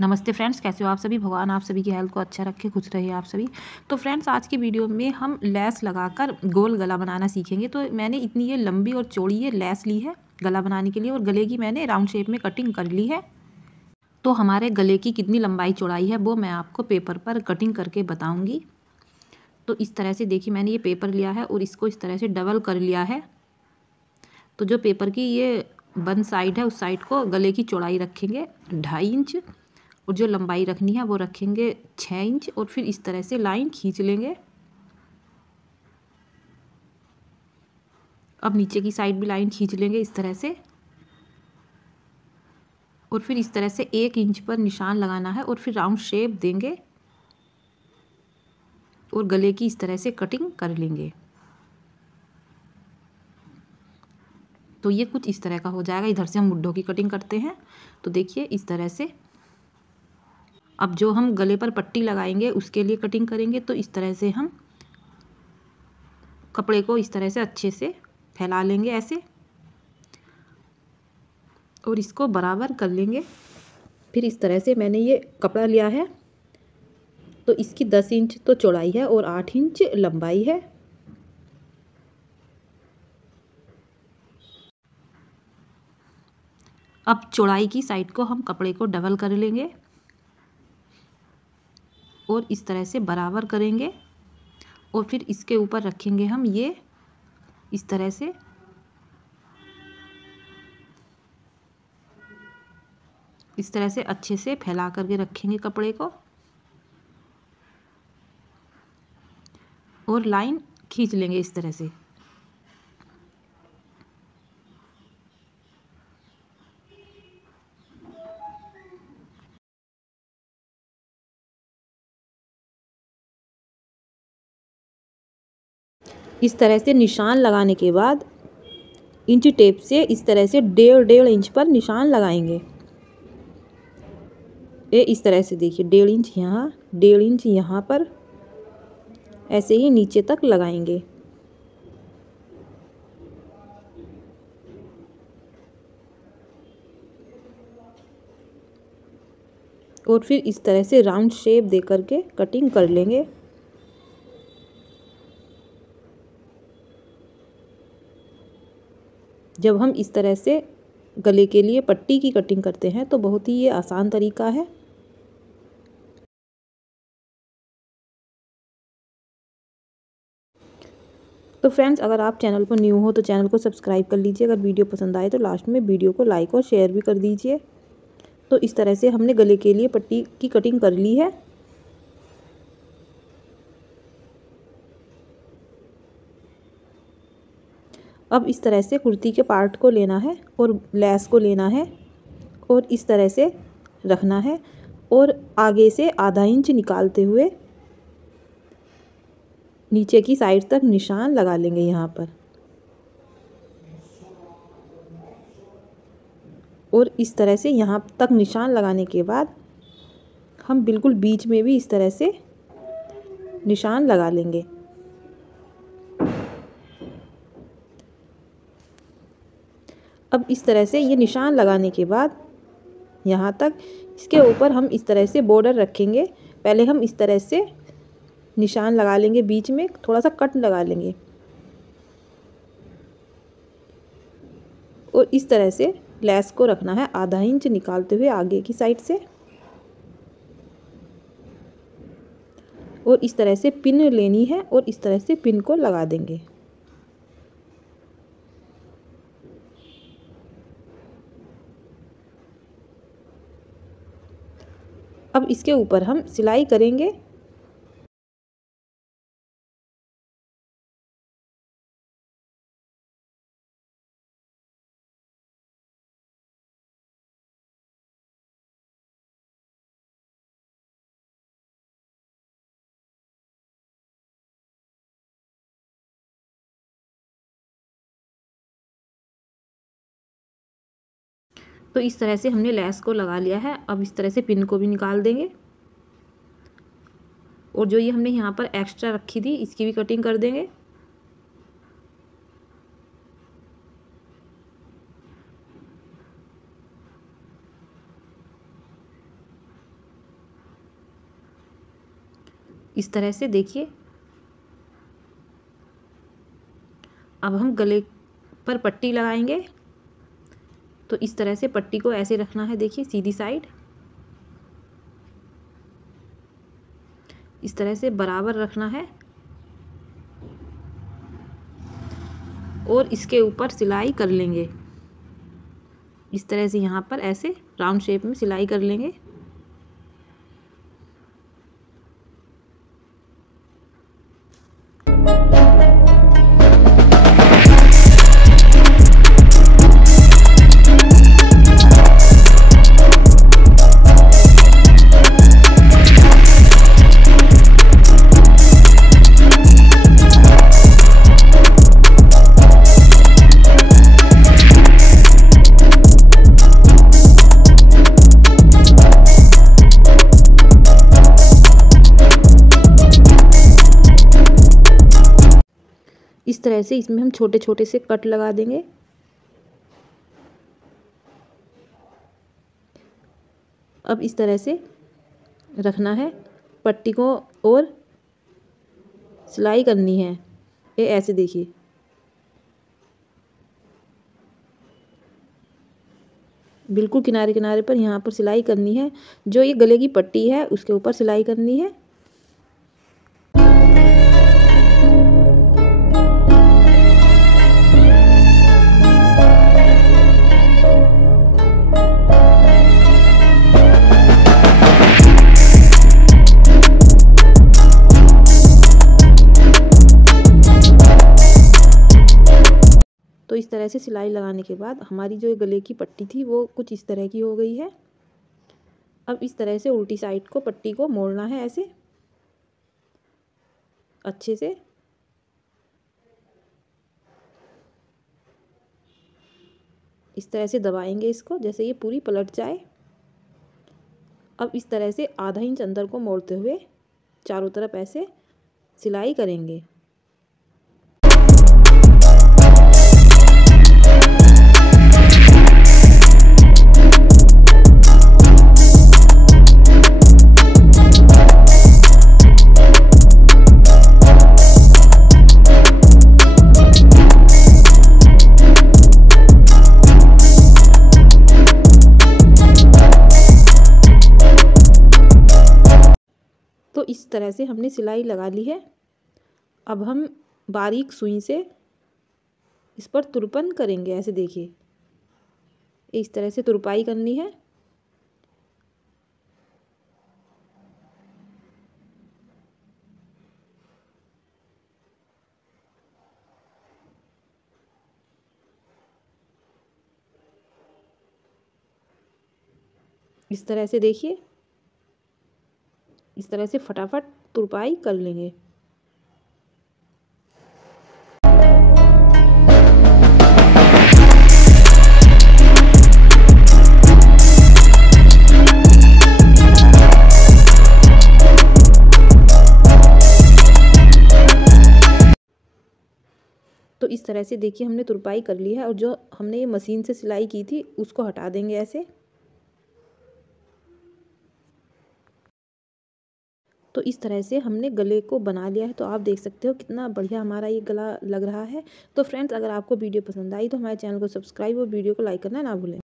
नमस्ते फ्रेंड्स, कैसे हो आप सभी। भगवान आप सभी की हेल्थ को अच्छा रखे, खुश रहिए आप सभी। तो फ्रेंड्स, आज की वीडियो में हम लेस लगाकर गोल गला बनाना सीखेंगे। तो मैंने इतनी ये लंबी और चौड़ी ये लेस ली है गला बनाने के लिए, और गले की मैंने राउंड शेप में कटिंग कर ली है। तो हमारे गले की कितनी लंबाई चौड़ाई है वो मैं आपको पेपर पर कटिंग करके बताऊँगी। तो इस तरह से देखिए, मैंने ये पेपर लिया है और इसको इस तरह से डबल कर लिया है। तो जो पेपर की ये वन साइड है उस साइड को गले की चौड़ाई रखेंगे 2.5 इंच, और जो लंबाई रखनी है वो रखेंगे 6 इंच, और फिर इस तरह से लाइन खींच लेंगे। अब नीचे की साइड भी लाइन खींच लेंगे इस तरह से, और फिर इस तरह से 1 इंच पर निशान लगाना है, और फिर राउंड शेप देंगे और गले की इस तरह से कटिंग कर लेंगे। तो ये कुछ इस तरह का हो जाएगा। इधर से हम मुड्ढों की कटिंग करते हैं। तो देखिए इस तरह से। अब जो हम गले पर पट्टी लगाएंगे उसके लिए कटिंग करेंगे। तो इस तरह से हम कपड़े को इस तरह से अच्छे से फैला लेंगे ऐसे, और इसको बराबर कर लेंगे। फिर इस तरह से मैंने ये कपड़ा लिया है, तो इसकी 10 इंच तो चौड़ाई है और 8 इंच लंबाई है। अब चौड़ाई की साइड को हम कपड़े को डबल कर लेंगे और इस तरह से बराबर करेंगे, और फिर इसके ऊपर रखेंगे हम ये इस तरह से। इस तरह से अच्छे से फैला करके रखेंगे कपड़े को, और लाइन खींच लेंगे इस तरह से। इस तरह से निशान लगाने के बाद इंच टेप से इस तरह से 1.5 इंच पर निशान लगाएंगे। ये इस तरह से देखिए, 1.5 इंच यहाँ, 1.5 इंच यहाँ पर, ऐसे ही नीचे तक लगाएंगे। और फिर इस तरह से राउंड शेप दे करके कटिंग कर लेंगे। जब हम इस तरह से गले के लिए पट्टी की कटिंग करते हैं तो बहुत ही ये आसान तरीका है। तो फ्रेंड्स, अगर आप चैनल पर न्यू हो तो चैनल को सब्सक्राइब कर लीजिए। अगर वीडियो पसंद आए तो लास्ट में वीडियो को लाइक और शेयर भी कर दीजिए। तो इस तरह से हमने गले के लिए पट्टी की कटिंग कर ली है। अब इस तरह से कुर्ती के पार्ट को लेना है और लेस को लेना है और इस तरह से रखना है, और आगे से आधा इंच निकालते हुए नीचे की साइड तक निशान लगा लेंगे यहाँ पर। और इस तरह से यहाँ तक निशान लगाने के बाद हम बिल्कुल बीच में भी इस तरह से निशान लगा लेंगे। अब इस तरह से ये निशान लगाने के बाद यहाँ तक, इसके ऊपर हम इस तरह से बॉर्डर रखेंगे। पहले हम इस तरह से निशान लगा लेंगे, बीच में थोड़ा सा कट लगा लेंगे, और इस तरह से लेस को रखना है आधा इंच निकालते हुए आगे की साइड से, और इस तरह से पिन लेनी है और इस तरह से पिन को लगा देंगे। अब इसके ऊपर हम सिलाई करेंगे। तो इस तरह से हमने लेस को लगा लिया है। अब इस तरह से पिन को भी निकाल देंगे, और जो ये हमने यहाँ पर एक्स्ट्रा रखी थी इसकी भी कटिंग कर देंगे। इस तरह से देखिए। अब हम गले पर पट्टी लगाएंगे। तो इस तरह से पट्टी को ऐसे रखना है, देखिए सीधी साइड, इस तरह से बराबर रखना है और इसके ऊपर सिलाई कर लेंगे। इस तरह से यहाँ पर ऐसे राउंड शेप में सिलाई कर लेंगे। इस तरह से इसमें हम छोटे छोटे से कट लगा देंगे। अब इस तरह से रखना है पट्टी को और सिलाई करनी है। ये ऐसे देखिए, बिल्कुल किनारे किनारे पर यहाँ पर सिलाई करनी है। जो ये गले की पट्टी है उसके ऊपर सिलाई करनी है। तो इस तरह से सिलाई लगाने के बाद हमारी जो गले की पट्टी थी वो कुछ इस तरह की हो गई है। अब इस तरह से उल्टी साइड को पट्टी को मोड़ना है ऐसे अच्छे से। इस तरह से दबाएंगे इसको जैसे ये पूरी पलट जाए। अब इस तरह से आधा इंच अंदर को मोड़ते हुए चारों तरफ ऐसे सिलाई करेंगे। तो इस तरह से हमने सिलाई लगा ली है। अब हम बारीक सुई से इस पर तुरपन करेंगे, ऐसे देखिए इस तरह से तुरपाई करनी है। इस तरह से देखिए, इस तरह से फटाफट तुरपाई कर लेंगे। तो इस तरह से देखिए हमने तुरपाई कर ली है और जो हमने ये मशीन से सिलाई की थी उसको हटा देंगे ऐसे। तो इस तरह से हमने गले को बना लिया है। तो आप देख सकते हो कितना बढ़िया हमारा ये गला लग रहा है। तो फ्रेंड्स, अगर आपको वीडियो पसंद आई तो हमारे चैनल को सब्सक्राइब और वीडियो को लाइक करना ना भूलें।